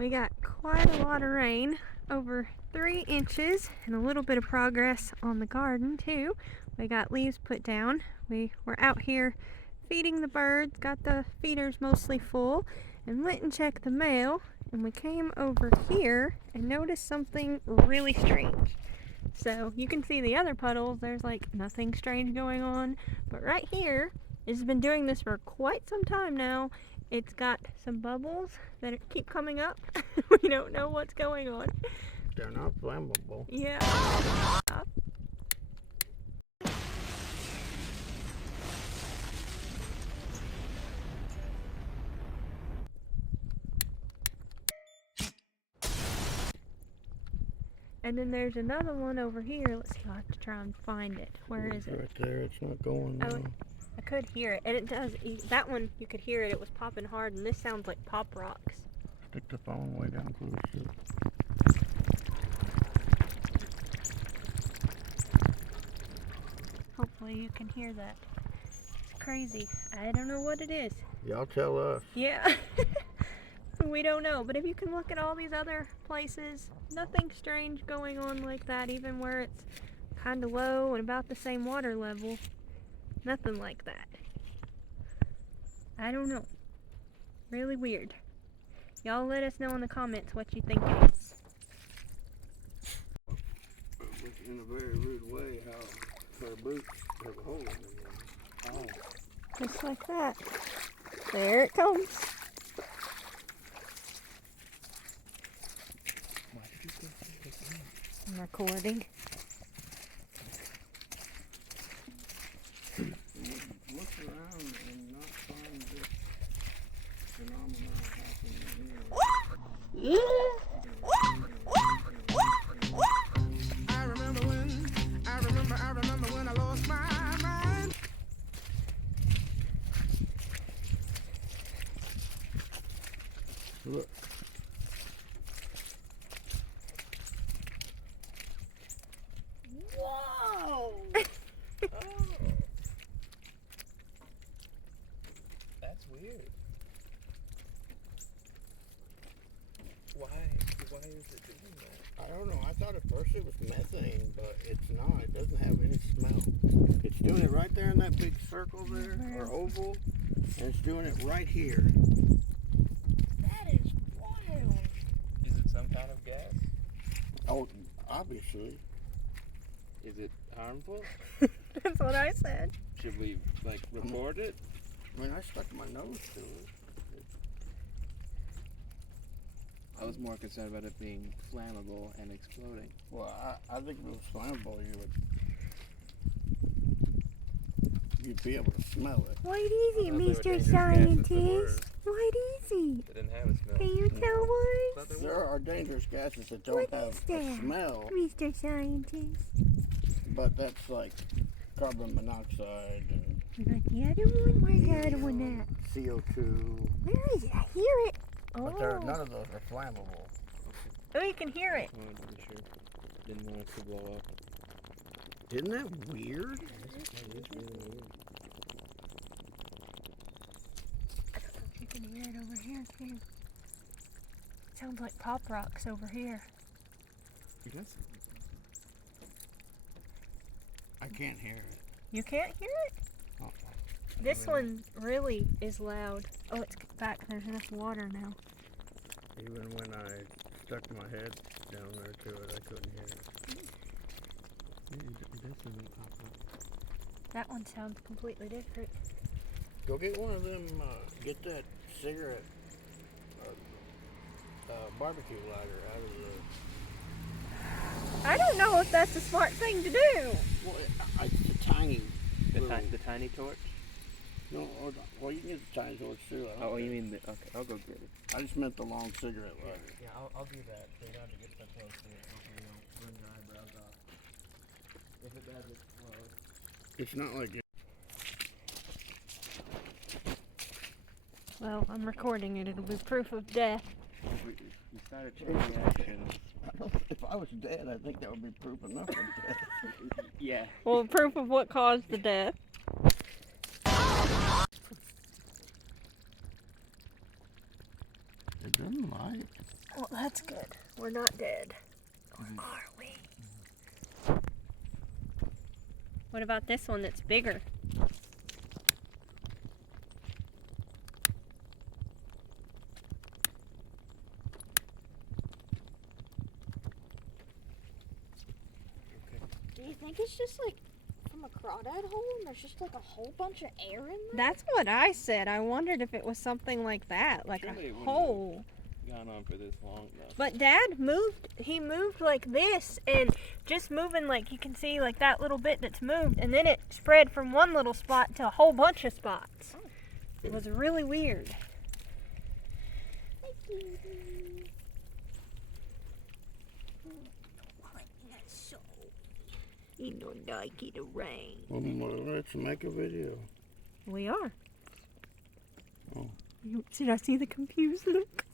We got quite a lot of rain, over 3 inches, and a little bit of progress on the garden too. We got leaves put down. We were out here feeding the birds, got the feeders mostly full, and went and checked the mail. And we came over here and noticed something really strange. So you can see the other puddles, there's like nothing strange going on. But right here, it's been doing this for quite some time now. It's got some bubbles that keep coming up. We don't know what's going on. They're not flammable. Yeah. And then there's another one over here. Let's see, I'll have to try and find it. Where is it? Right there, it's not going now. Oh, I could hear it, and it does. That one, you could hear it. It was popping hard, and this sounds like pop rocks. Stick the phone way down close to it. Hopefully you can hear that. It's crazy. I don't know what it is. Y'all tell us. Yeah. We don't know, but if you can look at all these other places, nothing strange going on like that, even where it's kind of low and about the same water level. Nothing like that. I don't know. Really weird. Y'all let us know in the comments what you think it is. In a very rude way, how her boots have a hole in them. Oh. Just like that. There it comes. I'm recording. Look around and not find this phenomenon happening here. I remember when I lost my mind. Look. Whoa! Oh. That's weird. Why is it doing that? I don't know. I thought at first it was methane, but it's not. It doesn't have any smell. It's doing it right there in that big circle there, or oval, and it's doing it right here. That is wild. Is it some kind of gas? Oh, obviously. Is it harmful? That's what I said. Should we, like, report it? I mean, I stuck my nose to it. I was more concerned about it being flammable and exploding. Well, I think if it was flammable, you'd be able to smell it. Quite easy, Mr. Scientist. Quite easy. It didn't have a smell. Can you tell us? There are dangerous gases that don't have a smell, Mr. Scientist? but that's like carbon monoxide and You got the other one? Where's the other one at? CO2. Where is it? I hear it. But none of those are flammable. Oh, you can hear it. I wasn't sure. Didn't want it to blow up. Isn't that weird? It is really weird. You can hear it over here too. Sounds like pop rocks over here. It does. I can't hear it. You can't hear it? Uh-uh. This one really is loud. Oh, it's back. There's enough water now. Even when I stuck my head down there to it, I couldn't hear it. It does sound pop up. That one sounds completely different. Go get one of them, get that cigarette barbecue lighter out of the... I don't know if that's a smart thing to do. Well, it's a tiny The little... tiny torch? No, well, you can get the tiny torch too. Oh, you mean the... Okay, I'll go get it. I just meant the long cigarette lighter. Yeah, I'll do that. So you don't have to get that close to it. Hopefully you don't burn your eyebrows off. If it does, explode. It's not like it... Well, I'm recording it. It'll be proof of death. You started chain reaction. If I was dead, I think that would be proof enough of death. Yeah. Well, proof of what caused the death. It doesn't like Well, that's good. We're not dead. Or are we? What about this one that's bigger? Do you think it's just like from a crawdad hole and there's just like a whole bunch of air in there? That's what I said. I wondered if it was something like that, like Surely it a wouldn't hole. Gone on for this long though. But Dad moved, he moved like this, and just moving, like you can see like that little bit that's moved, and then it spread from one little spot to a whole bunch of spots. Oh. It was really weird. You don't like it rain. Well, let's make a video. We are. Oh. Did I see the confused look?